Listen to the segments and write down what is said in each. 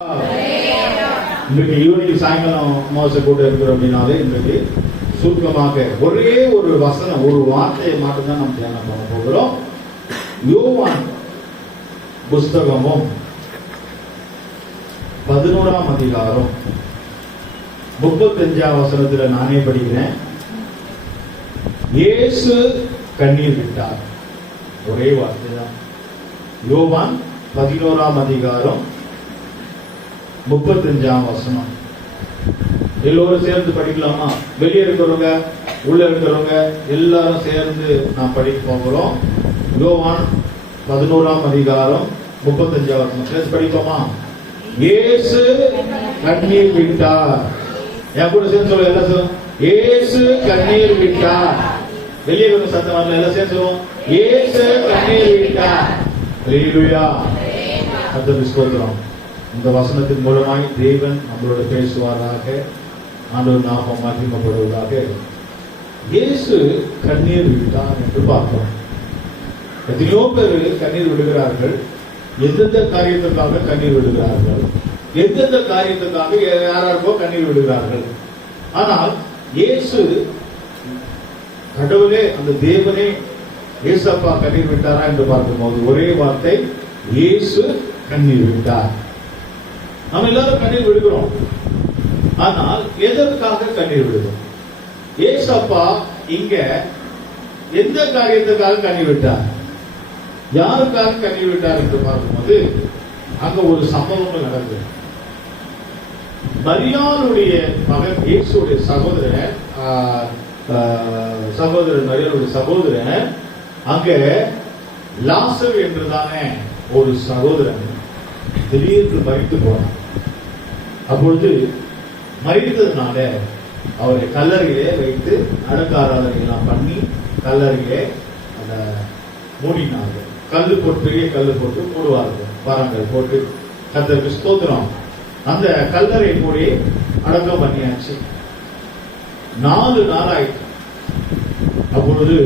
இன்றைக்கு ஈவினிங் சாயங்காலம் அமாவாசை கூட இருக்கிறோம் அப்படின்னாலே இன்றைக்கு சுருக்கமாக ஒரே ஒரு வசனம், ஒரு வார்த்தையை மட்டும்தான் நம்ம தியானம் பண்ண போகிறோம். யோவான் புஸ்தகமும் 11ஆம் அதிகாரம் 35ஆம் வசனத்துல நானே படிக்கிறேன். இயேசு கண்ணீர் விட்டார். ஒரே வார்த்தை தான். யோவான் 11ஆம் அதிகாரம் 35ஆம் வசனம். எல்லோரும் சேர்ந்து படிக்கலாமா? வெளியே இருக்கிறவங்க, உள்ள இருக்கிறவங்க எல்லாரும் சேர்ந்து நான் படிக்க போகிறோம். யோவான் 11ஆம் அதிகாரம் 35ஆம் வசனம் சேர்ந்து படிப்போமா? இயேசு கண்ணீர் விட்டார். என் கூட சேர்ந்து சொல்லுங்க. எல்லாம் சொல்லுங்க. இயேசு கண்ணீர் விட்டார். வெளியே வரும் சத்தம் வரல. எல்லாம் சேர்ந்து சொல்லுவோம். இயேசு கண்ணீர் விட்டார். ஹல்லேலூயா. கர்த்தருக்கு ஸ்தோத்திரம். இந்த வசனத்தின் மூலமாய் தேவன் நம்மளோட பேசுவாராக. ஆண்டவர் நாமம் மகிமைப்படுவதாக. இயேசு கண்ணீர் விட்டார் என்று பார்க்கிறோம். எத்தனையோ பேர் கண்ணீர் விடுகிறார்கள். எந்தெந்த காரியத்துக்காக கண்ணீர் விடுகிறார்கள், எந்தெந்த காரியத்துக்காக யாராருக்கோ கண்ணீர் விடுகிறார்கள். ஆனால் இயேசு கடவுளே, அந்த தேவனே இயேசப்பா கண்ணீர் விட்டாரா என்று பார்க்கும்போது ஒரே வார்த்தை, இயேசு கண்ணீர் விட்டார். நம்ம எல்லாரும் கண்ணீர் விடுகிறோம். ஆனால் எதற்காக கண்ணீர் விடுகிறோம்? ஏசப்பா இங்க எந்த காரியத்துக்காக கண்ணீர் விட்டார், யாருக்காக கண்ணீர் விட்டார் என்று பார்க்கும்போது அங்க ஒரு சம்பவம் நடந்தது. மரியாளுடைய மகன் இயேசுடைய சகோதரன் மரியாளுடைய சகோதரன் அங்க லாசர் என்றுதானே ஒரு சகோதரன் திடீர்னு மரித்து போனார். அப்பொழுது மரித்ததுனால அவரை கல்லறையிலே வைத்து அடக்காராதனை எல்லாம் பண்ணி கல்லறையிலே அந்த மூடினார்கள். கல்லு போட்டு, பெரிய கல்லு போட்டு மூடுவார்கள், பாறாங்கல் போட்டு. கர்த்தருக்கு ஸ்தோத்திரம். அந்த கல்லறை மூடி அடக்கம் பண்ணியாச்சு. 4 நாள் ஆயிடுச்சு. அப்பொழுது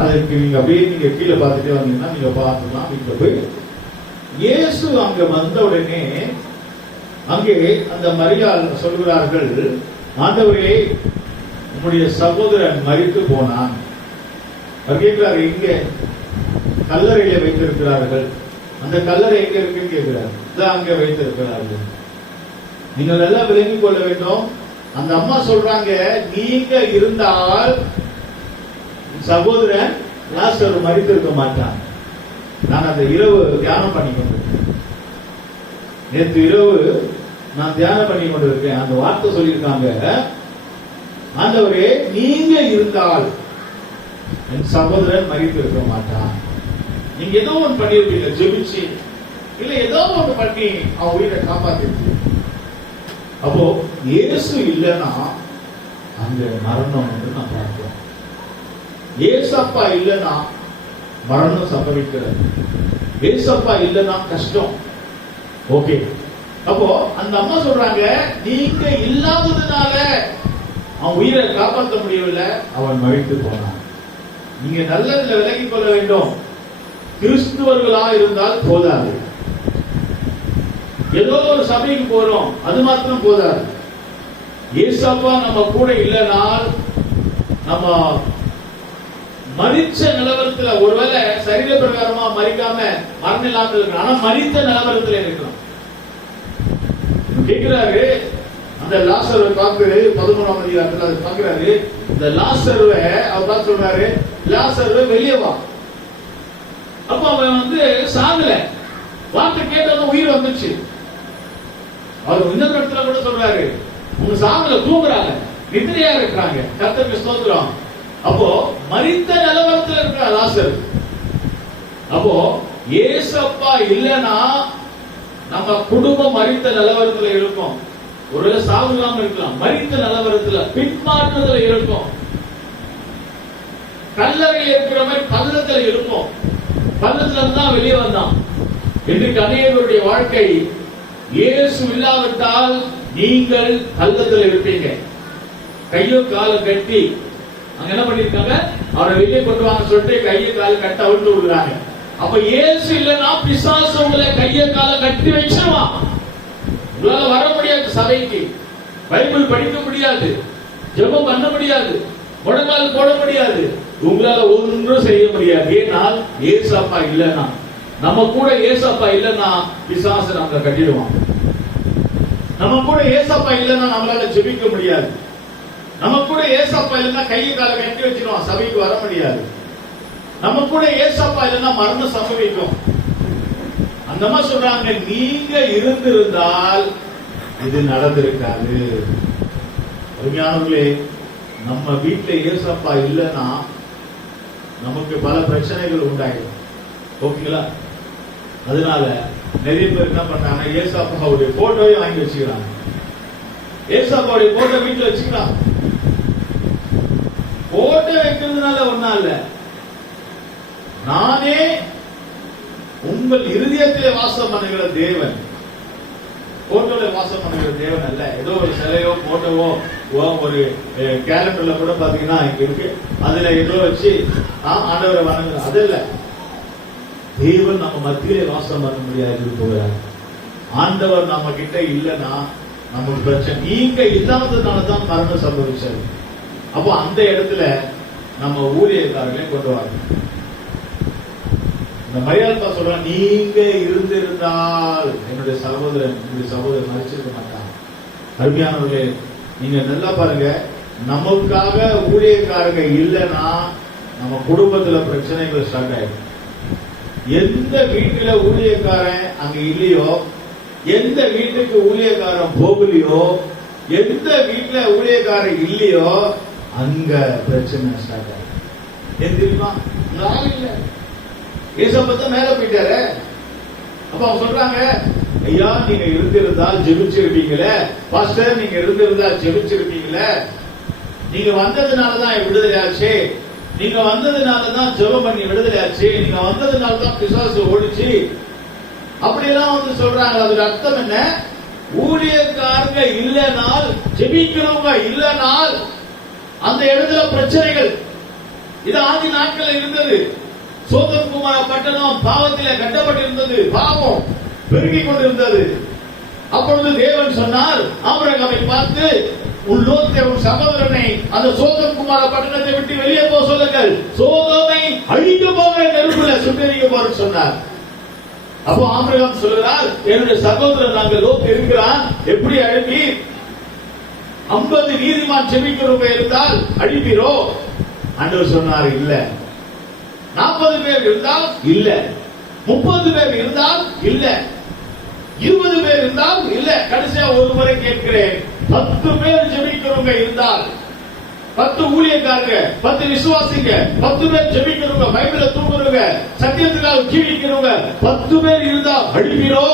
அதற்கு நீங்க அப்படியே நீங்க கீழே பார்த்துட்டே வந்தீங்கன்னா நீங்க பார்த்துக்கலாம். இங்க போய் இயேசு அங்க வந்த உடனே அங்கே அந்த மரியாள் சொல்கிறார்கள், ஆண்டவரே உம்முடைய சகோதரன் மரித்து போனான். அவர் கேட்கிறார், எங்க? கல்லறையில வைத்திருக்கிறார்கள். அந்த கல்லறை எங்க இருக்குன்னு கேட்கிறார். அங்க வைத்திருக்கிறார்கள். நீங்கள் எல்லாம் விளங்கிக் கொள்ள வேண்டும். அந்த அம்மா சொல்றாங்க, நீங்க இருந்தால் சகோதரன் லாசர் மரித்திருக்க மாட்டான். நான் அந்த இரவு தியானம் பண்ணி கொண்டிருக்கேன். நேற்று இரவு நான் தியானம் பண்ணி கொண்டிருக்கேன். அந்த வார்த்தை சொல்லியிருக்காங்க, ஆண்டவரே நீங்க இருந்தால் என் சகோதரன் மரித்திருக்க மாட்டான். நீங்க ஏதோ ஒன்று பண்ணிருப்பீங்க, ஜெபிச்சு இல்ல ஏதோ ஒன்று பண்ணி அவன் உயிரை காப்பாத்திருப்பீங்க. அப்போ இயேசு இல்லைன்னா அங்க மரணம் என்று நான் பார்க்கிறோம். ஏசப்பா இல்லைன்னா மரணம் சம்பவிக்கிறது. ஏசப்பா இல்லைன்னா கஷ்டம். ஓகே. அப்போ அந்த அம்மா சொல்றாங்க, நீங்க இல்லாததுனால அவன் உயிரை காப்பாற்ற முடியவில்லை, அவன் மரித்து போனான். நீங்க நல்லதுல விலகிக் கொள்ள வேண்டும். கிறிஸ்துவர்களா இருந்தால் போதாது. ஏதோ ஒரு சபைக்கு போறோம், அது மாத்திரம் போதாது. ஏசப்பா நம்ம கூட இல்லைனால் நம்ம மரிச்ச நிலவரத்துல, ஒருவேளை சரீர பிரகாரமா மறிக்காம மரணம் இல்லாம இருக்கணும், ஆனா மரித்த நிலவரத்துல இருக்கணும். கேட்கிறாரு அந்த லாசரை பார்த்து 11ஆம் அதிகாரத்துல அதை பார்க்கிறாரு. இந்த லாசருவை அவர் பார்த்து சொல்றாரு, லாசருவை வெளியே வா. அப்ப அவன் சாகல, வார்த்தை கேட்டதும் உயிர் வந்துச்சு. அவர் இன்னொரு இடத்துல கூட சொல்றாரு, உங்க சாகல, தூங்குறாங்க, நிதிரையா இருக்கிறாங்க. கர்த்தருக்கு ஸ்தோத்திரம். அப்போ மரித்த நிலவரத்தில் இருக்கிற லாசர். அப்போ ஏசப்பா இல்லைன்னா நம்ம குடும்பம் மரித்த நிலவரத்துல இருக்கும். ஒருவேளை சாவு இல்லாம இருக்கலாம், மரித்த நிலவரத்துல பின்மாற்றத்துல இருக்கும். கல்லறையில் இருக்கிற மாதிரி பள்ளத்துல இருக்கும். பள்ளத்துல தான் வெளியே வந்தான். இன்றைக்கு அநேகருடைய வாழ்க்கை, இயேசு இல்லாவிட்டால் நீங்கள் பள்ளத்துல இருப்பீங்க. கையோ காலை கட்டி அங்க என்ன பண்ணிருக்காங்க, அவரை வெளியே கொண்டு வாங்க சொல்லிட்டு கையை காலை கட்ட அவிழ்த்து விடுறாங்க. அப்ப இயேசு இல்லைன்னா பிசாசு உங்களை கையை காலை கட்டி வச்சிருவான். சபைக்கு. பைபிள் படிக்க முடியாது, ஜெபம் பண்ண முடியாது, முழங்கால் போட முடியாது, உங்களால ஒன்றும் செய்ய முடியாது. ஏனால் ஏசப்பா இல்லைன்னா, நம்ம கூட ஏசப்பா இல்லைன்னா பிசாசு நம்மளை கட்டிடுவான். நம்ம கூட ஏசப்பா இல்லைன்னா நம்மளால ஜெபிக்க முடியாது. நம்ம கூட ஏசப்பா இல்லைன்னா கையை கால கட்டி வச்சிருவான், சபைக்கு வர முடியாது. நம்ம கூட ஏசப்பா இல்லைன்னா மரணம் சம்பவிக்கும். அந்த மாதிரி சொல்றாங்க, நீங்க இருந்திருந்தால் இது நடந்திருக்காது. அருமையானவர்களே, நம்ம வீட்டுல ஏசப்பா இல்லைன்னா நமக்கு பல பிரச்சனைகள் உண்டாயிடும். ஓகேங்களா? அதனால நிறைய பேர் என்ன பண்றாங்க, ஏசப்பாவுடைய போட்டோவை வாங்கி வச்சுக்கிறாங்க. ஏசப்பாவுடைய போட்டோ வீட்டுல வச்சுக்கிறாங்க. போட்டோ வைக்கிறதுனால ஒண்ணா இல்ல, நானே உங்கள் இருதயத்திலே வாசம் பண்ணுகிற தேவன், போட்டோல வாசம் பண்ணுகிற தேவன் அல்ல. ஏதோ ஒரு சிலையோ போட்டோவோ ஒரு கேலண்டர்ல கூட பாத்தீங்கன்னா இங்க இருக்கு, அதுல ஏதோ வச்சு ஆண்டவரை வணங்குற அதல்ல. தேவன் நம்ம மத்தியிலே வாசம் பண்ண முடியாது போகிறார். ஆண்டவர் நம்ம கிட்ட இல்லைன்னா நமக்கு பிரச்சனை. நீங்க இல்லாததுனாலதான் மரணம் சம்பவிச்சது. அப்போ அந்த இடத்துல நம்ம ஊழியக்காரர்களை கொண்டு வாங்க. இந்த மரியாதை சொல்ற, நீங்க இருந்திருந்தால் என்னுடைய சகோதரன் மறிச்சிருக்க மாட்டான். அருமையானவர்களே, நீங்க நல்லா பாருங்க, நமக்காக ஊழியக்காரங்க இல்லைன்னா நம்ம குடும்பத்துல பிரச்சனைகள் ஸ்டார்ட் ஆயிடும். எந்த வீட்டுல ஊழியக்காரன் அங்க இல்லையோ, எந்த வீட்டுக்கு ஊழியக்காரன் போகலையோ, எந்த வீட்டுல ஊழியக்காரன் இல்லையோ அங்க பிரச்சனை ஸ்டார்ட் ஆகும். ஏன் தெரியுமா? இல்ல, ஏசப்பா மேல போயிட்டாரு. அப்ப அவங்க சொல்றாங்க, ஐயா நீங்க இருந்திருந்தால் ஜெபிச்சிருப்பீங்களே, பாஸ்டர் நீங்க இருந்திருந்தால் ஜெபிச்சிருப்பீங்களே, நீங்க வந்ததுனாலதான் விடுதலை ஆச்சு, நீங்க வந்ததுனாலதான் ஜெபம் பண்ணி விடுதலை ஆச்சு, நீங்க வந்ததுனாலதான் பிசாசு ஓடிச்சு, அப்படியெல்லாம் வந்து சொல்றாங்க. அதோட அர்த்தம் என்ன? ஊழியக்காரங்க இல்லைனால், ஜெபிக்கிறவங்க இல்லைனால் அந்த இடத்துல பிரச்சனைகள். இது ஆதி நாட்கள் இருந்தது. சோதம் குமார பட்டணம் பாவத்திலே கட்டப்பட்டிருந்தது, பாவம் பெருகிக் கொண்டிருந்தது. அப்பொழுது தேவன் சொன்னார், ஆபிரகாமை பார்த்து, உன் சகோதரனை அந்த சோதம் குமார பட்டணத்தை விட்டு வெளியே போக சொல்லுங்கள், சோதோமை அழிக்க போகிற நெருப்புல சுட்டெரிக்க போற சொன்னார். அப்போ ஆபிரகாம் சொல்கிறார், என்னுடைய சகோதரன் அங்க லோத் இருக்கிறான், எப்படி அழிப்பீர்? 50 நீதிமான் செபிக்கிறவங்க இருந்தால் அழிப்பீரோ? ஆண்டவர் சொன்னார், இல்ல. 40 பேர் இருந்தால் இல்ல, 30 பேர் இருந்தால் இல்ல, 20 பேர் இருந்தால் இல்ல. கடைசியா ஒரு முறை கேட்கிறேன், 10 பேர் ஜெபிக்கிறவங்க இருந்தால், 10 ஊழியக்காரங்க, 10 விசுவாசிங்க, 10 பேர் ஜெபிக்கிறவங்க, பைபிளை தூக்குறவங்க, சத்தியத்துக்காக ஜீவிக்கிறவங்க 10 பேர் இருந்தா அழிப்பீரோ?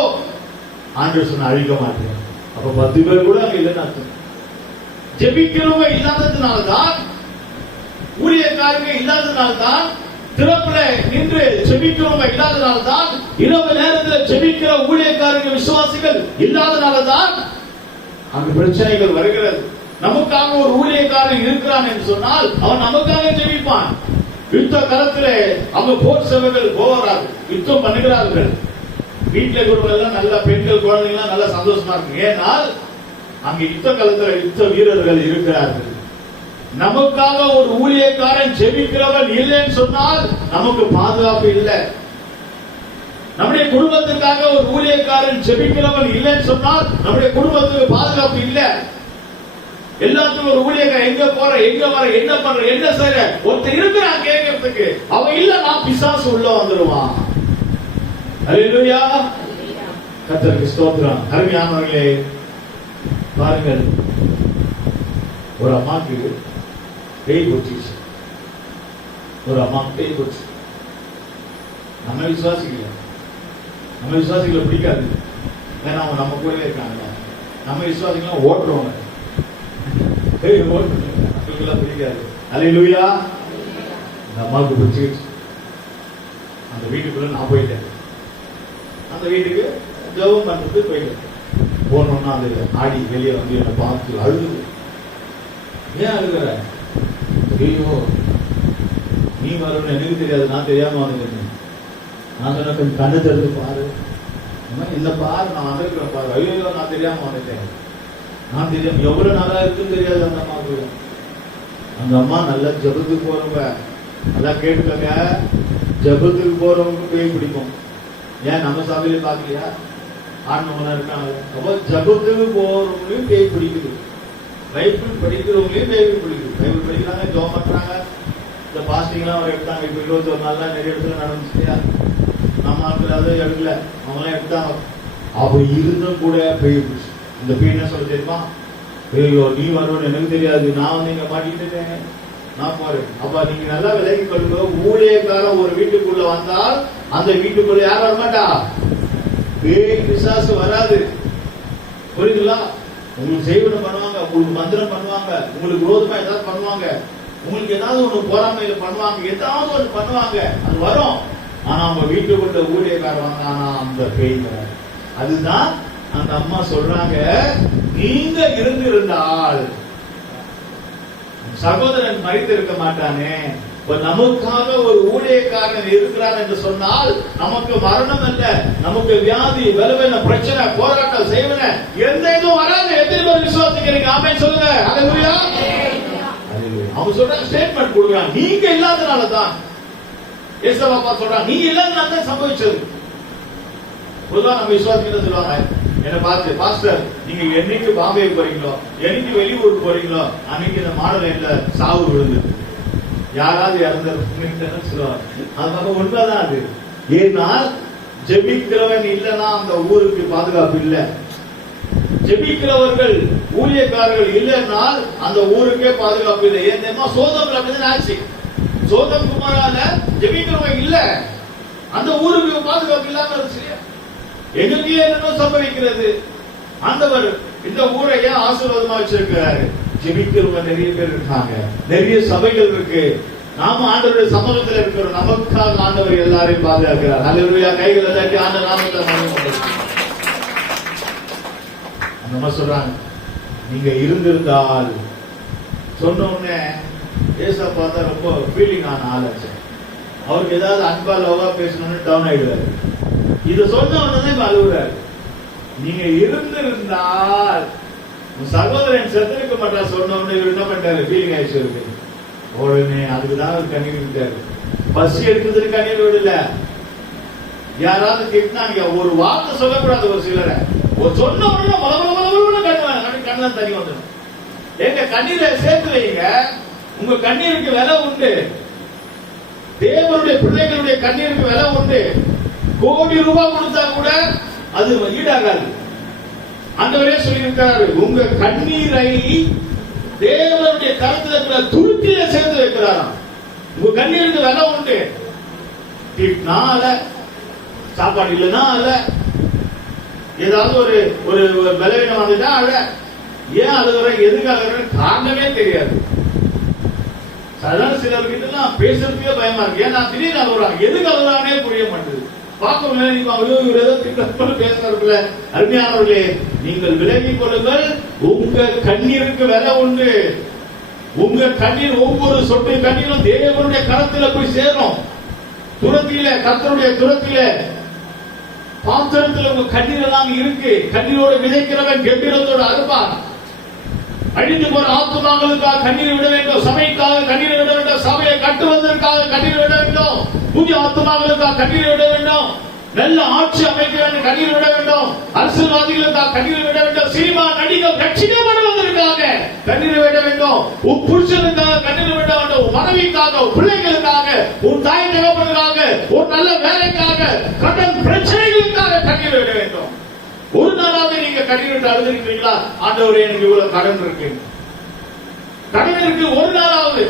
ஆண்டவர் சொன்ன, அழிக்க மாட்டேன். அப்ப 10 பேர் கூட அங்க இல்லைன்னு அர்த்தம். ஜெபிக்கிறவங்க இல்லாததுனால்தான், ஊழியக்காரங்க இல்லாததுனால்தான், திறப்புல நின்று ஜெபிக்கிறவங்க இல்லாததுனால்தான், இரவு நேரத்தில் ஜெபிக்கிற ஊழியக்காரங்க விசுவாசிகள் இல்லாததுனால்தான் அங்கு பிரச்சனைகள் வருகிறது. நமக்காக ஒரு ஊழியக்காரன் இருக்கிறான் என்று சொன்னால் அவன் நமக்காக ஜெபிப்பான். யுத்த களத்திலே அவங்க போர் சேவைகள் போகிறார்கள், யுத்தம் பண்ணுகிறார்கள். வீட்டில் இருக்கிறவங்க நல்ல பெண்கள் குழந்தைங்க நல்ல சந்தோஷமா இருக்கு. ஏனால் அங்க யுத்த களத்தில் யுத்த வீரர்கள் இருக்கிறார்கள். நமக்காக ஒரு ஊழியக்காரன் ஜெபிக்கிறவன் இல்லைன்னு சொன்னால் நமக்கு பாதுகாப்பு இல்லை. நம்முடைய குடும்பத்துக்காக ஒரு ஊழியக்காரன் ஜெபிக்கிறவன் இல்லைன்னு சொன்னால் நம்முடைய குடும்பத்துக்கு பாதுகாப்பு இல்லை. எல்லாத்துக்கும் ஒரு ஊழியக்காரன் எங்க போற, எங்க வர, என்ன பண்ற, என்ன செய்ற ஒருத்தர் இருக்கிறான் கேட்கறதுக்கு. அவன் இல்ல, நான் பிசாசு உள்ள வந்துருவான். அல்லேலூயா, கர்த்தருக்கு ஸ்தோத்திரம். அருமையானவர்களே, பாருங்கள், ஒரு அம்மாக்கு பேய் போச்சு. ஒரு அம்மாக்கு பேய் போச்சு. நம்ம விசுவாசிகளை பிடிக்காது. ஏன்னா அவங்க நம்ம கூடவே இருக்காங்க. நம்ம விசுவாசிகள் ஓட்டுறவங்க, பிடிக்காது. அல்லேலூயா. அந்த அம்மாவுக்கு பிடிச்சிருச்சு. அந்த வீட்டுக்குள்ள நான் போயிட்டேன். அந்த வீட்டுக்கு ஜெபம் பண்றது போயிட்டேன். போனோம்னா அது ஆடி வெளியே வந்து என்னை பார்த்து அழுது. ஏன் அழுகிற? ஐயோ நீ வரணும்னு எனக்கு தெரியாது, நான் தெரியாம வந்துருக்கேன். நான் சொன்ன, கொஞ்சம் கண்ணு திறந்து பாரு, என்ன பாரு, நான் வந்திருக்கிறேன் பாரு. ஐயோ நான் தெரியாம வந்துட்டேன். நான் தெரியும் எவ்வளவு நாளா இருக்குன்னு தெரியாது அந்த அம்மாவுக்கு. அந்த அம்மா நல்லா ஜபத்துக்கு போறவங்க, நல்லா கேட்டுக்கங்க, ஜபத்துக்கு போறவங்க பேய் பிடிக்கும். ஏன் நம்ம சபையில பாக்கலையா? ஆண்டவங்க இருக்காங்க. அப்ப ஜபத்துக்கு போறவங்களையும் பேய் பிடிக்குது, பைபிள் படிக்கிறவங்களையும் பேய் பிடிக்குது. பைபிள் படிக்கிறாங்க, ஜோம் பண்றாங்க, இந்த பாஸ்டிங் எல்லாம் எடுத்தாங்க. இப்ப 21 நாள் தான் நிறைய இடத்துல நடந்துச்சு. நம்ம ஆட்கள் அதை எடுக்கல, அவங்க எல்லாம் எடுத்தாங்க. அப்ப இருந்தும் கூட பேய் பிடிச்சு. இந்த பேய் என்ன சொல்ல தெரியுமா? ஐயோ நீ வருவன்னு எனக்கு தெரியாது, நான் வந்து இங்க மாட்டிக்கிட்டேன், நான் போறேன். அப்ப நீங்க நல்லா விலகி கொள்ளுங்க. ஊழியக்காரன் ஒரு வீட்டுக்குள்ள வந்தால் அந்த வீட்டுக்குள்ள யாரும் வரமாட்டா, பேய் பிசாசு வராது. புரியுதுங்களா? உங்களுக்கு செய்வனம் பண்ணுவாங்க, உங்களுக்கு மந்திரம் பண்ணுவாங்க, உங்களுக்கு விரோதமா ஏதாவது பண்ணுவாங்க, உங்களுக்கு ஏதாவது ஒண்ணு போராமையில பண்ணுவாங்க, ஏதாவது ஒண்ணு பண்ணுவாங்க, அது வரும். ஆனா அவங்க வீட்டுக்குள்ள ஊழியக்காரன் வந்தானா அந்த பேய் வராது. அதுதான் அந்த அம்மா சொல்றாங்க, நீங்க இருந்திருந்தால் சகோதரன் மரித்து இருக்க மாட்டானே. நமக்காக ஒரு ஊழியக்காரன் இருக்கிறார் என்று சொன்னால் நமக்கு மரணம் அல்ல, நமக்கு வியாதி, பலவீன, பிரச்சனை, போராட்டம், செய்வன எந்த இதுவும் வராது. எத்தனை பேர் விசுவாசிக்கிறீங்க? ஆமென் சொல்லுங்க. ஹல்லேலூயா. அவங்க சொல்றாங்க, ஸ்டேட்மெண்ட் கொடுக்குறாங்க, நீங்க இல்லாதனால தான். ஏசப்பா சொல்றாங்க, நீங்க இல்லாதனால தான் சம்பவிச்சது. பொதுவா நம்ம விசுவாசிக்கிறது சொல்லுவாங்க, என்ன பார்த்து, பாஸ்டர் நீங்க என்னைக்கு பாம்பே போறீங்களோ, என்னைக்கு வெளியூருக்கு போறீங்களோ, அன்னைக்கு இந்த மாடலைன்ல சாவு விழுந்து யாராவது இறந்து சொல்லுவாங்க. அது உண்மைதான். அது ஏன்னா ஜெபிக்கிறவன் இல்லைன்னா அந்த ஊருக்கு பாதுகாப்பு இல்லை. ஜெபிக்கிறவர்கள் ஊழியக்காரர்கள் இல்லைன்னால் அந்த ஊருக்கே பாதுகாப்பு இல்லை. ஏன்னா சோதம் அப்படிதான் ஆச்சு. சோதம் குமாரால ஜெபிக்கிறவங்க இல்ல, அந்த ஊருக்கு பாதுகாப்பு இல்லாம இருந்துச்சு. எங்களுக்கு என்ன சம்பவிக்கிறது? ஆண்டவர் இந்த ஊரை ஏன் ஆசீர்வாதமா வச்சிருக்கிறாரு? ஜெபிக்கிறவங்க நிறைய பேர் இருக்காங்க, நிறைய சபைகள் இருக்கு. நாம ஆண்டவருடைய சமூகத்தில் இருக்கிறோம், நமக்காக ஆண்டவர் எல்லாரையும் பாதுகாக்கிறார். ஹல்லேலூயா. கைகளை தட்டி ஆண்டவர் நாமத்தை மகிமைப்படுத்துங்க. அந்த மாதிரி சொல்றாங்க, நீங்க இருந்திருந்தால். சொன்ன உடனே ஏசப்பா பார்த்தா ரொம்ப ஃபீலிங் ஆன ஆளாச்சு. அவருக்கு ஏதாவது அன்பா லவ்வா பேசணும்னு டவுன் ஆயிடுவாரு. இத சொன்ன உடனே இப்ப அழுகுறாரு. நீங்க இருந்திருந்தால் சகோதரன் செத்திருக்க மாட்டா. சொன்ன உடனே இவர் என்ன பண்ணிட்டாரு? ஃபீலிங் ஆயிடுச்சு இருக்கு. உடனே அதுக்குதான் அவர் கண்ணீர் விட்டாரு. பசி எடுக்கிறதுக்கு கண்ணீர் விடல. யாராவது திட்டினாங்க, ஒரு வார்த்தை சொல்லக்கூடாது. ஒரு சிலரை சொன்ன உடனே கண்ணெல்லாம் தண்ணி வந்துடும். எங்க கண்ணீரை சேர்த்து வைங்க. உங்க கண்ணீருக்கு விலை உண்டு. தேவனுடைய பிள்ளைகளுடைய கண்ணீருக்கு விலை உண்டு. கோடி ரூபாய் கொடுத்தா கூட அது ஈடாகாது. ஆண்டவரே சொல்லியிருக்கிறாரு, உங்க கண்ணீரை தேவனுடைய கருத்துல துருத்தில சேர்த்து வைக்கிறாராம். உங்க கண்ணீருக்கு விலை உண்டு. திட்டினால, சாப்பாடு இல்லைன்னா அல்ல, ஏதாவது ஒரு ஒரு பலவீனம் வந்துட்டா அழ. ஏன் அழுகுற, எதுக்கு அழுகுற காரணமே தெரியாது. சாதாரண சிலர்கிட்ட எல்லாம் பேசுறதுக்கே பயமா இருக்கு. ஏன்னா திடீர்னு அழுகுறாங்க, எதுக்கு அழுகுறானே புரிய மாட்டேது. பேசுறதுல அருமையானவர்களே, நீங்கள் விலகிக் கொள்ளுங்கள். உங்க கண்ணீருக்கு விலை உண்டு. உங்க கண்ணீர், ஒவ்வொரு சொட்டு கண்ணீரும் தேவனுடைய கரத்துல போய் சேரும். துரத்தில, கர்த்தருடைய துரத்தில, பாத்திரத்தில் உங்க கண்ணீர் எல்லாம் இருக்கு. கண்ணீரோட விதைக்கிறவன் கெம்பீரத்தோடு அறுப்பான். அழிந்து போற ஆத்துமாக்களுக்காக கண்ணீர் விட வேண்டும். சபைக்காக கண்ணீர் விட வேண்டும். சபையை கட்டுவதற்காக கண்ணீர் விட வேண்டும். புதிய ஆத்துமாக்களுக்காக கண்ணீர் விட வேண்டும். நல்ல ஆட்சி அமைக்க வேண்டும், கண்ணீர் விட வேண்டும். அரசியல்வாதிகளுக்காக கண்ணீர் விட வேண்டும். சினிமா நடிகர் கட்சிகளுக்காக கண்ணீர் விட வேண்டும். உன் புருஷனுக்காக கண்ணீர் விட வேண்டும். மனைவிக்காக, பிள்ளைகளுக்காக, உன் தாய் தகப்பனுக்காக, ஒரு நல்ல வேலைக்காக, கடன் பிரச்சனைகளுக்காக கண்ணீர் விட வேண்டும். ஒரு நாளாவது நீங்க கண்ணீர் விட்டு அழுதுருக்கீங்களா? ஆண்டவரே எனக்கு இவ்வளவு கடன் இருக்கு, கடன் இருக்கு. ஒரு நாளாவது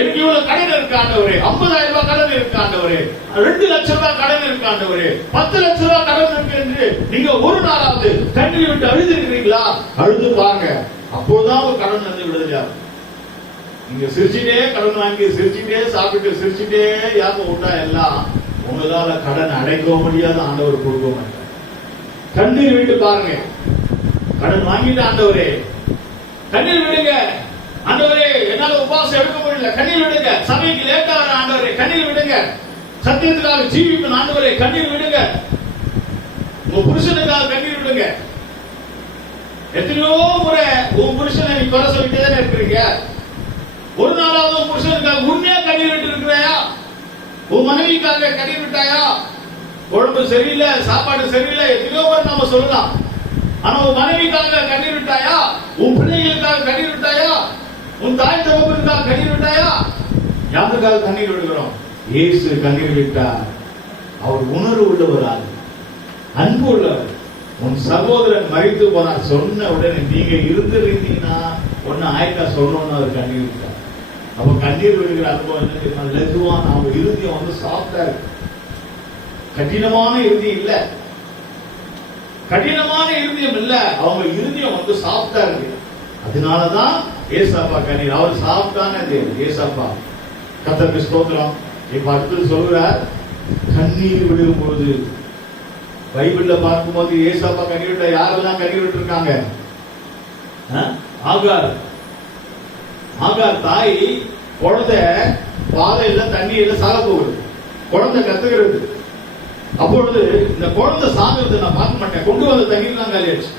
எனக்கு இவ்வளவு கடன் இருக்கு ஆண்டவரே, 50,000 ரூபாய் கடன் இருக்கு ஆண்டவரே, 2 லட்சம் ரூபாய் கடன் இருக்கு ஆண்டவரே, 10 லட்சம் ரூபாய் கடன் இருக்கு என்று நீங்க ஒரு நாளாவது கண்ணீர் விட்டு அழுது இருக்கிறீங்களா? அழுது பாருங்க. அப்போதான் ஒரு கடன் வந்து விடுதலையா. நீங்க சிரிச்சுட்டே கடன் வாங்கி, சிரிச்சுட்டே சாப்பிட்டு, சிரிச்சுட்டே யாருக்கும் உண்டா எல்லாம் உங்களால கடன் அடைக்கவும் முடியாது, ஆண்டவர் கொடுக்க மாட்டார். கண்ணீர் விட்டு பாருங்க. கடன் வாங்கிட்டு ஆண்டவரே கண்ணீர் விடுங்க. ஆண்டவரே என்னால உபவாசம் எடுக்க முடியல, கண்ணீர் விடுங்க. சபைக்கு லேட்டா வர ஆண்டவரே கண்ணீர் விடுங்க. சத்தியத்துக்காக ஜீவிக்கும் ஆண்டவரே கண்ணீர் விடுங்க. உங்க புருஷனுக்காக கண்ணீர் விடுங்க. எத்தனையோ முறை உன் புருஷனை நீ குறை சொல்லிட்டே தானே இருக்கிறீங்க. ஒரு நாளாவது உன் புருஷனுக்காக உண்மையா கண்ணீர் விட்டு இருக்கிறாயா? உன் மனைவிக்காக கண்ணீர் விட்டாயா? உடம்பு சரியில்லை, சாப்பாடு சரியில்லை, எத்தனையோ முறை நம்ம சொல்லலாம். ஆனா உன் மனைவிக்காக கண்ணீர் விட்டாயா? உன் பிள்ளைகளுக்காக கண்ணீர் விட்டாயா? உன் தாய் தகப்பனுக்காக கண்ணீர் விட்டாயா? யாருக்காக கண்ணீர் விடுகிறோம்? இயேசு கண்ணீர் விட்டார். அவர் உணர்வு உள்ளவரால், அன்பு உள்ளவர். உன் சகோதரன் மரித்து போனார் சொன்ன உடனே நீங்க இருந்திருந்தீங்கன்னா ஒன்னு ஆயிட்டா சொல்லணும்னு அவர் கண்ணீர் விட்டார். அப்ப கண்ணீர் விடுகிற அனுபவம் என்ன தெரியுமா? லகுவான அவங்க இறுதியம் வந்து சாஃப்டா இருக்கு. கடினமான இறுதியம் இல்ல, கடினமான இறுதியம் இல்ல, அவங்க இறுதியம் வந்து சாஃப்டா இருக்கு. அதனாலதான் ஏசாப்பா கண்ணீர். அவர் சாஃப்டான தேவன் ஏசாப்பா. கர்த்தருக்கு ஸ்தோத்திரம். இப்ப அடுத்து சொல்கிறார், கண்ணீர் விடும் பொழுது பைபிள்ல பார்க்கும்போது ஏசாப்பா கண்ணீர் விட்ட யாரெல்லாம் கண்ணீர் விட்டு இருக்காங்க? ஆகார் தாய் குழந்தை பாதையில தண்ணியில சாக போகுது, குழந்தை கத்துக்கிறது. அப்பொழுது இந்த குழந்தை சாகிறது நான் பார்க்க மாட்டேன், கொண்டு வந்த தண்ணீர் தான் காலியாச்சு,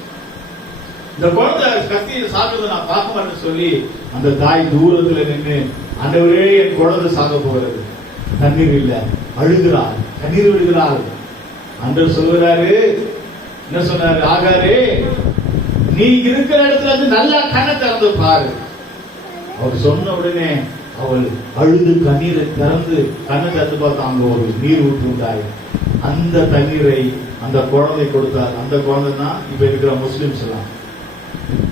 இந்த குழந்தை கத்தியில சாகிறத நான் பார்க்க மாட்டேன்னு சொல்லி அந்த தாய் தூரத்துல நின்று, ஆண்டவரே என் குழந்தை சாக போகிறது, தண்ணீர் இல்ல, அழுகிறார், கண்ணீர் விடுகிறார். ஆண்டவர் சொல்கிறாரு, என்ன சொன்னாரு? ஆகாரே, நீ இருக்கிற இடத்துல இருந்து நல்லா கண்ணை திறந்து பாரு. அவர் சொன்ன உடனே அவள் அழுது கண்ணீரை திறந்து கண்ணை திறந்து பார்த்தா அங்க ஒரு நீர் ஊற்று உண்டாய். அந்த தண்ணீரை அந்த குழந்தை கொடுத்தார். அந்த குழந்தை தான் இப்ப இருக்கிற முஸ்லிம்ஸ் எல்லாம்,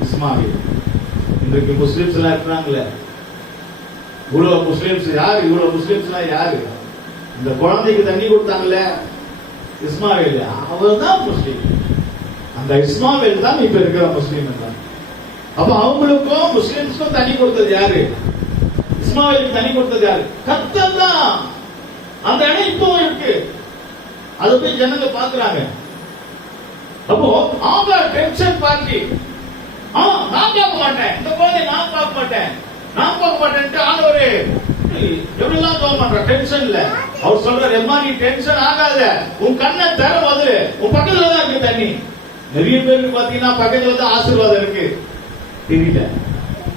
இஸ்மாயில். இன்றைக்கு முஸ்லிம்ஸ் எல்லாம் இருக்கிறாங்களே, இவ்வளவு முஸ்லிம்ஸ் யாரு? இவ்வளவு முஸ்லிம்ஸ் எல்லாம் யாரு? இந்த குழந்தைக்கு தண்ணி கொடுத்தாங்கல்ல இஸ்மாயில், அவர் தான் முஸ்லீம். அந்த இஸ்மாயில் தான் இப்ப இருக்கிற முஸ்லீம். அப்ப அவங்களுக்கும் முஸ்லிம்ஸ்க்கும் தண்ணி கொடுத்தது யாரு? இஸ்மாயிலுக்கு தண்ணி கொடுத்தது யாரு? கர்த்தர் தான். அந்த இடம் இப்போ இருக்கு, அதை போய் ஜனங்க பாக்குறாங்க. அப்போ அவங்க டென்ஷன் பார்ட்டி, நான் பார்க்க மாட்டேன், இந்த குழந்தை நான் பார்க்க மாட்டேன், நான் பார்க்க மாட்டேன்ட்டு ஆண்டவரே எப்படிலாம் தோண மாட்டேன் டென்ஷன்ல. அவர் சொல்றாரு, எம்மா நீ டென்ஷன் ஆகாத, உன் கண்ணை தர முதல்ல, உன் பக்கத்துல தான் இருக்கு தண்ணி. நிறைய பேருக்கு பாத்தீங்கன்னா பக்கத்துல தான் ஆசீர்வாதம் இருக்கு, தெரியல.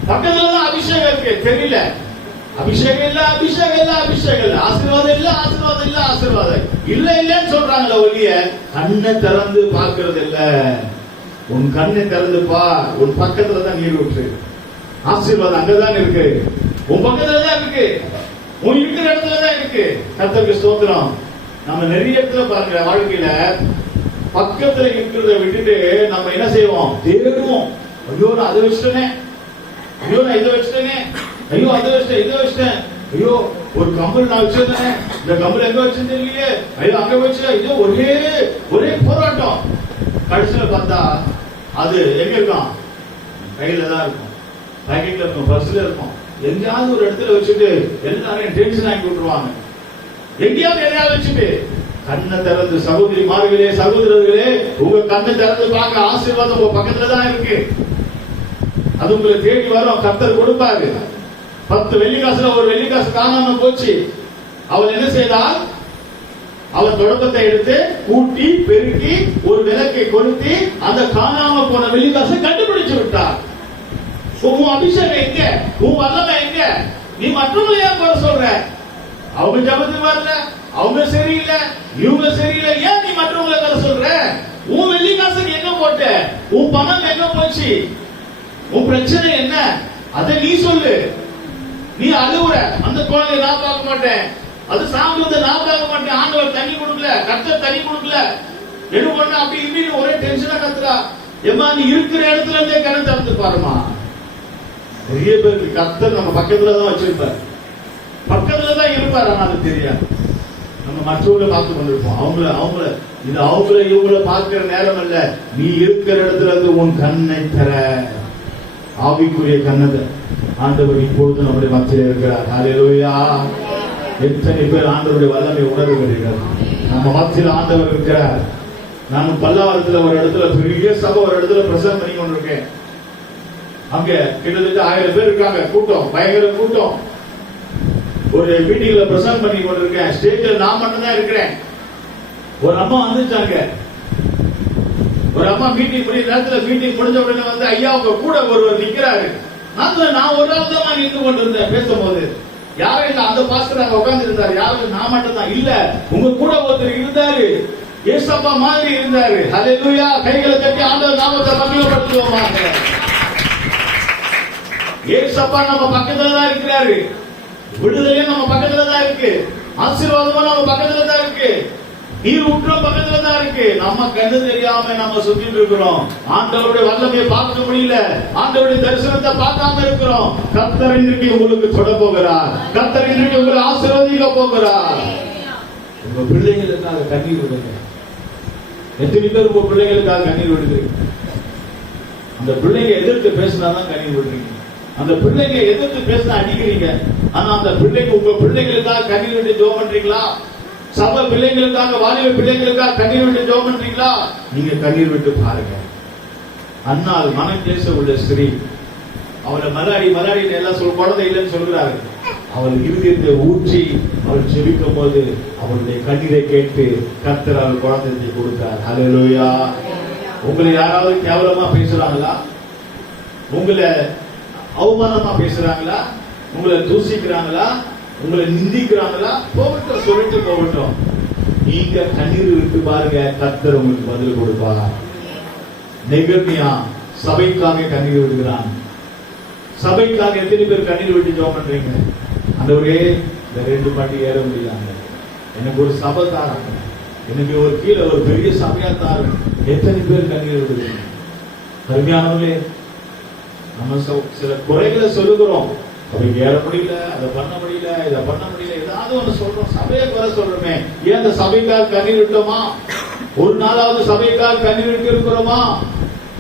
பக்கத்துல தான் அபிஷேகம் இருக்கு, தெரியல. அபிஷேகம் இல்ல, அபிஷேகம் இல்ல, அபிஷேகம் இல்ல, ஆசீர்வாதம் இல்ல, ஆசீர்வாதம் இல்ல, ஆசீர்வாதம் இல்ல இல்லன்னு சொல்றாங்களே ஒழிய கண்ணை திறந்து பார்க்கறது இல்ல. உன் கண்ணை திறந்து பார், உன் பக்கத்துல தான் நீர் ஊற்று, ஆசீர்வாதம் அங்கதான் இருக்கு, உன் பக்கத்துல தான் இருக்கு, உன் இருக்கிற இடத்துல தான் இருக்கு. கர்த்தருக்கு ஸ்தோத்திரம். நம்ம நிறைய இடத்துல பாருங்க, வாழ்க்கையில பக்கத்துல இருக்கிறத விட்டுட்டு நம்ம என்ன செய்வோம்? தேடுவோம். ஐயோ நான் அதை வச்சுட்டேனே, ஐயோ நான் இதை வச்சுட்டேனே, ஐயோ அதை வச்சுட்டேன், இதை வச்சுட்டேன், ஐயோ ஒரு கம்பல் நான் வச்சிருந்தேன், இந்த கம்பல் எங்க வச்சிருந்தேன் இல்லையே, ஐயோ அங்க வச்சுட்டேன். ஐயோ ஒரே போராட்டம். கடைசியில பார்த்தா அது எங்க இருக்கும்? கையில தான் இருக்கும், பாக்கெட்ல இருக்கும், பர்ஸ்ல இருக்கும். எங்கேயாவது ஒரு இடத்துல வச்சுட்டு எல்லாரும் டென்ஷன் ஆக்கி விட்டுருவாங்க. எங்கேயாவது எதையாவது வச்சுட்டு கண்ணை திறந்து, சகோதரி மார்களே, சகோதரர்களே, உங்க கண்ணை திறந்து பார்க்க ஆசீர்வாதம் உங்க பக்கத்துல தான் இருக்கு. அது உங்களை தேடி வரும், கர்த்தர் கொடுப்பாரு. 10 வெள்ளிக்காசுல ஒரு வெள்ளிக்காசு காணாம போச்சு. அவள் என்ன செய்தால், அவள் தொடக்கத்தை எடுத்து கூட்டி பெருக்கி ஒரு விளக்கை கொளுத்தி அந்த காணாம போன வெள்ளிக்காசை கண்டுபிடிச்சு விட்டார். உன் அபிஷேகம் எங்க? உன் வல்லமை எங்க? நீ மற்றவங்களை ஏன் போட சொல்ற? அவங்க ஜபத்துக்கு வரல, அவங்க சரியில்லை, இவங்க சரியில்லை, ஏன் நீ மற்றவங்களை வர சொல்ற? உன் வெள்ளிக்காசு நீ எங்க போட்ட? உன் பணம் எங்க போச்சு? உன் பிரச்சனை என்ன? அதை நீ சொல்லு. நீ அழுவுற, அந்த குழந்தைய நான் பார்க்க மாட்டேன், அது சாப்பிடுறத நான் பார்க்க மாட்டேன், ஆண்டவர் தண்ணி கொடுக்கல, கர்த்தர் தண்ணி கொடுக்கல, என்ன பண்ண அப்படி இப்படின்னு ஒரே டென்ஷனா கத்துறா. ஏமா நீ இருக்கிற இடத்துல இருந்தே கண்ணை திறந்து பாருமா. நிறைய பேருக்கு கர்த்தர் நம்ம பக்கத்துல தான் வச்சிருப்பார், பக்கத்துல தான் இருப்பார், ஆனா அது தெரியாது. நம்ம மற்றவங்களை பார்த்து கொண்டிருப்போம். அவங்கள இது அவங்கள இவங்கள பார்க்கிற நேரம் அல்ல. நீ இருக்கிற இடத்துல இருந்து உன் கண்ணை தர, ஆவிக்குரிய கண்ணதை ஆண்டவர் இப்பொழுது நம்முடைய மத்தியில் இருக்கிறார். ஹல்லேலூயா. எத்தனை பேர் ஆண்டவருடைய வல்லமை உணர்வுகிறீர்கள்? நம்ம மத்தியில் ஆண்டவர் இருக்கிறார். நான் பல்லாவரத்துல ஒரு இடத்துல பெரிய சபை ஒரு இடத்துல பிரசங்கம் பண்ணி கொண்டிருக்கேன். அங்க கிட்டத்தட்ட 1000 பேர் இருக்காங்க, கூட்டம், பயங்கர கூட்டம். ஒரு மீட்டிங்ல பிரசங்கம் பண்ணி கொண்டிருக்கேன். ஸ்டேஜ்ல நான் மட்டும் தான் இருக்கிறேன். ஒரு அம்மா வந்துட்டாங்க, ஒரு அம்மா மீட்டிங் முடிய நேரத்துல மீட்டிங் முடிஞ்ச உடனே வந்து ஐயா உங்க கூட ஒருவர் நிக்கிறாரு. நான் ஒரு ஆள் தான் நின்று கொண்டிருந்தேன் பேசும்போது. யாரும் இல்ல, அந்த பாஸ்டர் அங்க உட்கார்ந்து இருந்தாரு. யாரும் நான் மட்டும் தான் இல்ல, உங்க கூட ஒருத்தர் இருந்தாரு, ஏசப்பா மாதிரி இருந்தாரு. ஹல்லேலூயா. கைகளை தட்டி ஆண்டவர் நாமத்தை மகிமைப்படுத்துவோமாக. ஏசப்பா நம்ம பக்கத்துல தான் இருக்கிறாரு. விடுதலையும் நம்ம பக்கத்துல தான் இருக்கு. ஆசீர்வாதமும் நம்ம பக்கத்துல தான் இருக்கு. நீர் ஊற்றும் பக்கத்துல தான் இருக்கு. நம்ம கண்ணு தெரியாம நம்ம சுத்திட்டு இருக்கிறோம். ஆண்டவருடைய வல்லமையை பார்க்க முடியல. ஆண்டவருடைய தரிசனத்தை பார்க்காம இருக்கிறோம். கர்த்தர் இன்றைக்கு உங்களுக்கு தொட போகிறார். கர்த்தர் இன்றைக்கு உங்களை ஆசீர்வதிக்க போகிறார். உங்க பிள்ளைகளுக்காக கண்ணீர் விடுங்க. எத்தனை பேர் உங்க பிள்ளைகளுக்காக கண்ணீர் விடுறீங்க? அந்த பிள்ளைங்க எதிர்த்து பேசினாதான் கண்ணீர் விடுறீங்க. அந்த பிள்ளைங்க எதிர்த்து பேசினா அடிக்கிறீங்க. ஆனா அந்த பிள்ளைங்க உங்க பிள்ளைகளுக்காக கண்ணீர் விட்டு ஜெபம் பண்றீங்களா? சபை பிள்ளைங்களுக்காக, வாலிப பிள்ளைங்களுக்காக கண்ணீர் விட்டு ஜெபம் பண்றீங்களா? நீங்க கண்ணீர் விட்டு பாருங்க. அன்னால் மனம் பேச உள்ள ஸ்திரீ, அவளை மலாடி எல்லாம் குழந்தை இல்லைன்னு சொல்கிறாரு. அவள் இருதயத்தை ஊற்றி அவள் ஜெபிக்கும் போது அவளுடைய கண்ணீரை கேட்டு கர்த்தர் அவள் குழந்தையை கொடுத்தார். ஹல்லேலூயா. உங்களை யாராவது கேவலமா பேசுறாங்களா? உங்களை அவமானமா பேசுறாங்களா? உங்களை தூசிக்கிறாங்களா? உங்களை நிந்திக்கிறாங்களா? போகட்டும், சொல்லிட்டு போகட்டும். நீங்க கண்ணீர் விட்டு பாருங்க, கர்த்தர் உங்களுக்கு பதில் கொடுப்பார். நெகமியா சபைக்காக கண்ணீர் விடுகிறான். சபைக்காக எத்தனை பேர் கண்ணீர் விட்டு ஜெபம் பண்றீங்க? ஆண்டவரே, இந்த 2 படி ஏற முடியலாங்க, எனக்கு ஒரு சபை தாராங்க, எனக்கு ஒரு கீழே ஒரு பெரிய சபையா தாருங்க. எத்தனை பேர் கண்ணீர் விடுறீங்க? அருமையானவர்களே, நம்ம சில குறைகளை சொல்லுகிறோம். அவைக்கு ஏற முடியல, அதை பண்ண முடியல, இதை பண்ண முடியல, ஏதாவது ஒண்ணு சொல்றோம். சபையை குறை சொல்றோமே, ஏன் அந்த சபைக்காக கண்ணீர் விட்டோமா? ஒரு நாளாவது சபைக்காக கண்ணீர் விட்டு இருக்கிறோமா?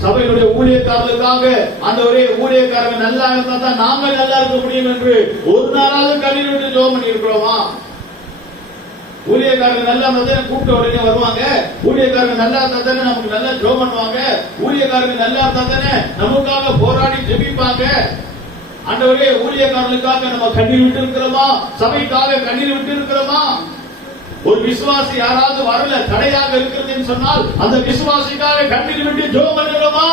சபையினுடைய ஊழியக்காரர்களுக்காக, அந்த ஒரே ஊழியக்காரங்க நல்லா இருந்தா தான் நாம நல்லா இருக்க முடியும் என்று ஒரு நாளாவது கண்ணீர் விட்டு ஜெபம் பண்ணி இருக்கிறோமா? ஊழியக்காரங்க நல்லா இருந்தா கூப்பிட்ட உடனே வருவாங்க. ஊழியக்காரங்க நல்லா இருந்தா தானே நமக்கு நல்லா ஜெபம் பண்ணுவாங்க. ஊழியக்காரங்க நல்லா இருந்தா தானே நமக்காக போராடி ஜெபிப்பாங்க. ஆண்டவரே, ஊழியக்காரர்களுக்காக நம்ம கண்ணீர் விட்டு இருக்கிறோமா? சபைக்காக கண்ணீர் விட்டு இருக்கிறோமா? ஒரு விசுவாசி யாராவது வரல, தடையாக இருக்கிறதுன்னு சொன்னால் அந்த விசுவாசிக்காக கண்ணீர் விட்டு ஜெபம் பண்ணுகிறோமா?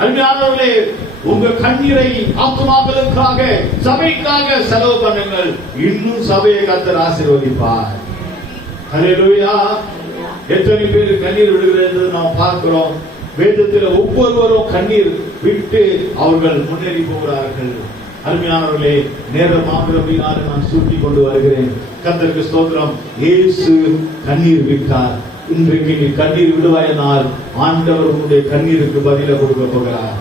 அருமையானவர்களே, உங்க கண்ணீரை ஆத்துமாக்களுக்காக, சபைக்காக செலவு பண்ணுங்கள். இன்னும் சபையை கர்த்தர் ஆசீர்வதிப்பார். ஹல்லேலூயா. எத்தனை பேர் கண்ணீர் விடுகிறது நாம் பார்க்கிறோம். வேதத்தில் ஒவ்வொருவரும் கண்ணீர் விட்டு அவர்கள் முன்னேறி போகிறார்கள். அருமையானவர்களே, நேரம் ஆகிறபடினால நான் சுட்டி கொண்டு வருகிறேன். கர்த்தருக்கு ஸ்தோத்திரம். இயேசு கண்ணீர் விட்டார். இன்றைக்கு நீ கண்ணீர் விடுவாயினால் ஆண்டவர் உன்னுடைய கண்ணீருக்கு பதில கொடுக்க போகிறார்.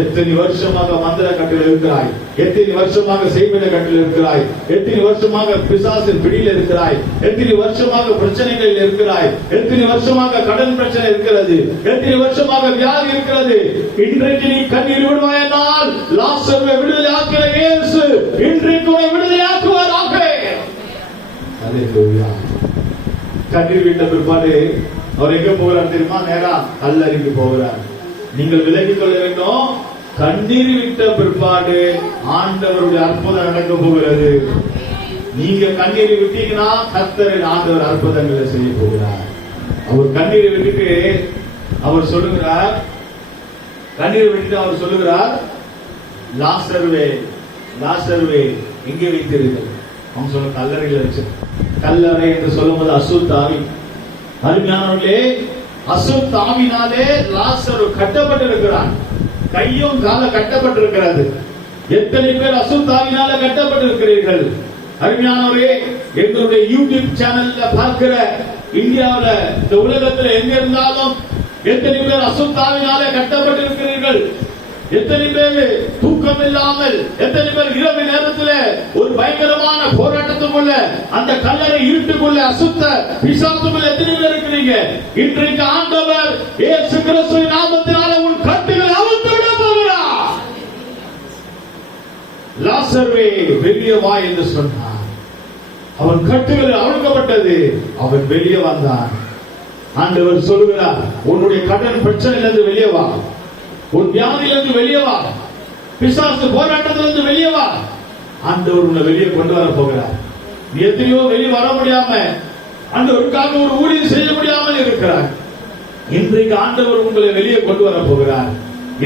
எத்தனை வருஷமாக மந்திர கட்டில் இருக்கிறாய்? எத்தனை வருஷமாக செய்வின கட்டில் இருக்கிறாய்? எத்தனை வருஷமாக பிசாசின் பிடியில் இருக்கிறாய்? எத்தனை வருஷமாக பிரச்சனைகளில் இருக்கிறாய்? எத்தனை வருஷமாக கடன் பிரச்சனை இருக்கிறது? எத்தனை வருஷமாக வியாதி இருக்கிறது? இன்றைக்கு நீ கண்ணீர் விடுவாயினால் லாசருவை விடுதலை ஆக்கிற இயேசு இன்றைக்கு உன்னை விடுதலை ஆக்குவாராக. ஹல்லேலூயா. கண்ணீர் விட்ட பிற்பாடு அவர் எங்க போகிறார் தெரியுமா? நேரா கல்லறைக்கு போகிறார். நீங்கள் விலகிக் கொள்ள வேண்டும். கண்ணீர் விட்ட பிற்பாடு ஆண்டவருடைய அற்புதம் நடக்க போகிறது. நீங்க கண்ணீர் விட்டீங்கன்னா கர்த்தர் ஆண்டவர் அற்புதங்களை செய்ய போகிறார். அவர் கண்ணீரை விட்டுட்டு அவர் சொல்லுகிறார், கண்ணீரை விட்டுட்டு அவர் சொல்லுகிறார், லாசருவே லாசருவே எங்கே வைத்தீர்கள்? அவங்க சொல்ல கல்லறையில் வச்சு. கல்லறை என்று சொல்லும் போது அசுத்தாவி. அருமையானவர்களே, அசுத்தாவினாலே லாசரு கட்டப்பட்டிருக்கிறான். கையும் கால கட்டப்பட்டிருக்கிறது. எத்தனை பேர் அசுத்தாவினால கட்டப்பட்டிருக்கிறீர்கள்? அருமையானவரே, எங்களுடைய யூடியூப் சேனல்ல பார்க்கிற இந்தியாவில், இந்த உலகத்தில் எங்க இருந்தாலும் எத்தனை பேர் அசுத்தாவினால கட்டப்பட்டிருக்கிறீர்கள்? எத்தனை பேர் தூக்கம் இல்லாமல், எத்தனை பேர் இரவு நேரத்தில் ஒரு பயங்கரமான போராட்டத்துக்குள்ள, அந்த கல்லறை இருட்டுக்குள்ள, அசுத்த பிசாசுக்குள்ள எத்தனை பேர் இருக்கிறீங்க? இன்றைக்கு ஆண்டவர் இயேசு கிறிஸ்துவின் நாமத்தினால உன் கட்டுகளை அவிழ்த்து விட போகிறார். லாசருவே வெளியே வா என்று சொன்னார். அவன் கட்டுகள் அவிழ்க்கப்பட்டது. அவன் வெளியே வந்தான். ஆண்டவர் சொல்லுகிறார், உன்னுடைய கடன் பிரச்சனையிலிருந்து வெளியே வா, உன் வியாதியிலிருந்து வெளியே வா, பிசாசு போராட்டத்திலிருந்து வெளியே வா. ஆண்டவர் உன்னை வெளியே கொண்டு வர போகிறார். நீ எத்தனையோ வெளியே வர முடியாம, ஆண்டவருக்காக ஒரு ஊழியம் செய்ய முடியாமல் இருக்கிறார். இன்றைக்கு ஆண்டவர் உங்களை வெளியே கொண்டு வர போகிறார்.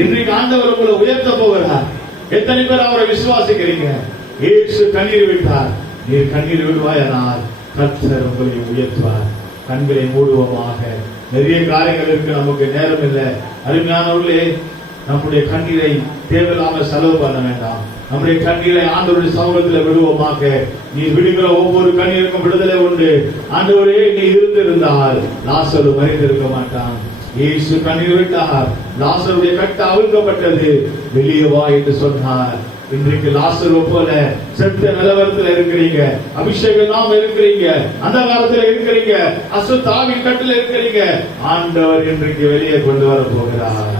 இன்றைக்கு ஆண்டவர் உங்களை உயர்த்த போகிறார். எத்தனை பேர் அவரை விசுவாசிக்கிறீங்க? இயேசு கண்ணீர் விட்டார். நீர் கண்ணீர் விடுவாயானால் கர்த்தர் உங்களை உயர்த்துவார். கண்களை மூடுவோமாக. நிறைய காரியங்கள் இருக்கு, நமக்கு நேரம் இல்லை. அருமையானவர்களே, நம்முடைய கண்ணீரை தேவையில்லாம செலவு பண்ண வேண்டாம். நம்முடைய கண்ணீரை ஆண்டவருடைய சமூகத்தில் விடுவோமாக. நீ விடுகிற ஒவ்வொரு கண்ணீருக்கும் விடுதலை உண்டு. ஆண்டவரே, நீ இருந்திருந்தால் லாசரு மறைந்திருக்க மாட்டான். இயேசு கண்ணீர் விட்டார். லாசருடைய கட்டு அவிழ்க்கப்பட்டது. வெளியே வா என்று சொன்னார். இன்றைக்கு லாசரு போல செத்த நிலவரத்தில் இருக்கிறீங்க, அபிஷேகம் நாம இருக்கிறீங்க, அந்த காலத்தில் இருக்கிறீங்க, அசுத்தாவின் கட்டில் இருக்கிறீங்க. ஆண்டவர் இன்றைக்கு வெளியே கொண்டு வர போகிறார்.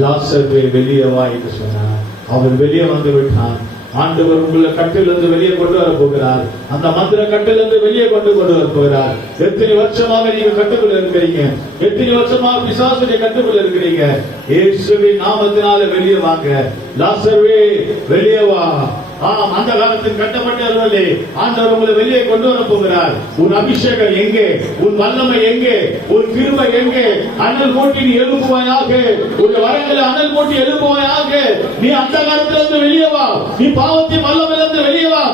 லாசருவை வெளியே வா என்று சொன்னார். அவர் வெளியே வந்து விட்டார். ஆண்டவர் உங்களை கட்டிலிருந்து வெளியே கொண்டு வர போகிறார். அந்த மந்திர கட்டிலிருந்து வெளியே கொண்டு வர போகிறார். எத்தனை வருஷமாக நீங்க கட்டுக்குள்ள இருக்கிறீங்க? எத்தனை வருஷமாக பிசாசுடைய கட்டுக்குள்ள இருக்கிறீங்க? இயேசுவின் நாமத்தினால வெளியே வாங்க. லாசருவே வெளியே வா. அந்த காலத்தில் கட்டப்பட்டவர்களே, ஆண்டவர் உங்களை வெளியே கொண்டு வர போகிறார். உன் அபிஷேகம் எங்கே? உன் வல்லமை எங்கே? உன் கிருபை எங்கே? அனல் மூட்டி நீ எழுப்புவாயாக. உன் வரங்களை அனல் மூட்டி எழுப்புவாயாக. நீ அந்த காலத்திலிருந்து வெளியே வா. நீ பாவத்தின் வல்லமையிலிருந்து வெளியே வா.